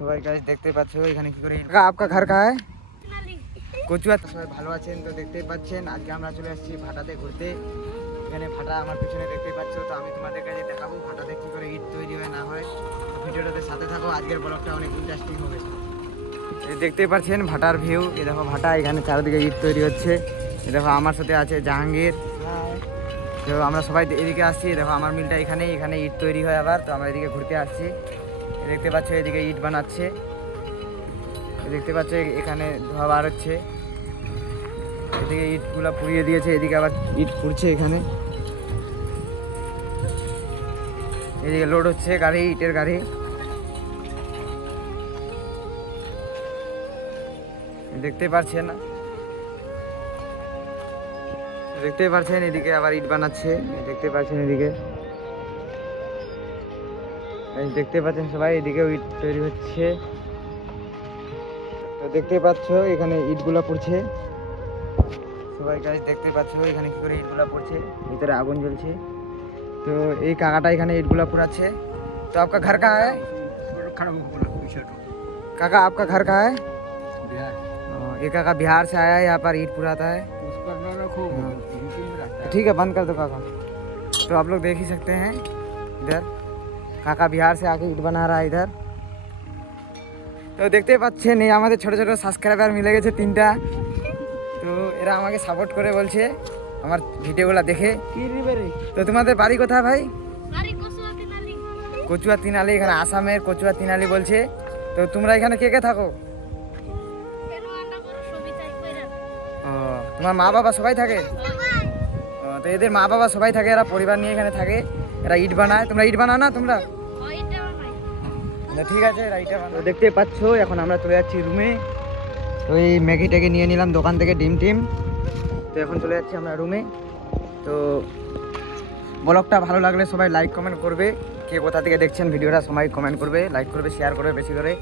সবাই গাইস দেখতে পাচ্ছ এখানে কি করে आपका घर कहाँ है কচুয়া। সবাই ভালো আছেন তো দেখতেই পাচ্ছেন আজকে আমরা চলে আসছি ভাটাতে ঘুরতে। এখানে ভাটা আমার পিছনে দেখতেই পাচ্ছ, তো আমি তোমাদের কাছে দেখাবো ভাটাতে কি করে ইট তৈরি হয় না হয়। ভিডিওটাতে সাথে থাকো, আজকের ব্লগটা অনেক ইন্টারেস্টিং হবে। এই দেখতেই পাচ্ছেন ভাটার ভিউ, এই দেখো ভাটা, এখানে চারিদিকে ইট তৈরি হচ্ছে। এই দেখো আমার সাথে আছে জাহাঙ্গীর। তো আমরা সবাই এদিকে আসছি, দেখো আমার মিলটা এখানে ইট তৈরি হয় আবার, তো আমরা এদিকে ঘুরতে আসছি। দেখতে পাচ্ছ এদিকে ইট বানাচ্ছে, দেখতে পাচ্ছ এখানে ধোয়া বার হচ্ছে, এদিকে ইটগুলো পুড়িয়ে দিয়েছে, এদিকে আবার ইট পুড়ছে, এখানে এদিকে লোড হচ্ছে গাড়ি, ইটের গাড়ি। দেখতে পাচ্ছেন না, দেখতে পাচ্ছেন এদিকে আবার ইট বানাচ্ছে, দেখতে পাচ্ছেন এদিকে, দেখতে পাচ্ছেন সবাই এদিকেও ইট তৈরি হচ্ছে। তো দেখতে পাচ্ছ এখানে ইটগুলা পড়ছে, সবাই গাইস দেখতে পাচ্ছ এখানে কি করে ইটগুলা পড়ছে, ভিতরে আগুন জ্বলছে। তো এই কাকাটা এখানে ইটগুলা পুরাচ্ছে। तो आपका घर कहाँ है काका? आपका घर कहाँ है? बिहार। ये काका बिहार से आया है, यहाँ पर ईट पुराता है। ठीक है, बंद कर दो काका। तो आप लोग देख ही सकते हैं इधर काका बिहार से आके ईट बना रहा है इधर। তো দেখতে পাচ্ছেন এই আমাদের ছোট ছোট সাবস্ক্রাইবার মিলে গেছে 3টা। তো এরা আমাকে সাপোর্ট করে বলছে আমার ভিডিওগুলো দেখে। তো তোমাদের বাড়ি কোথায় ভাই? কচুয়া তিনালি, এখানে আসামের কচুয়া তিনালি বলছে। তো তোমরা এখানে কে কে থাকো? ও, তোমার মা বাবা সবাই থাকে? ও, তো এদের মা বাবা সবাই থাকে, এরা পরিবার নিয়ে এখানে থাকে, এরা ইট বানায়। তোমরা ইট বানাও না তোমরা? ঠিক আছে, এরা ইট বানায়। দেখতে পাচ্ছ এখন আমরা চলে যাচ্ছি রুমে। তো এই ম্যাগি ট্যাগি নিয়ে নিলাম দোকান থেকে, ডিম টিম। তো এখন চলে যাচ্ছি আমরা রুমে। তো ব্লগটা ভালো লাগলে সবাই লাইক কমেন্ট করবে, কে কোথা থেকে দেখছেন ভিডিওটা সবাই কমেন্ট করবে, লাইক করবে, শেয়ার করবে বেশি করে।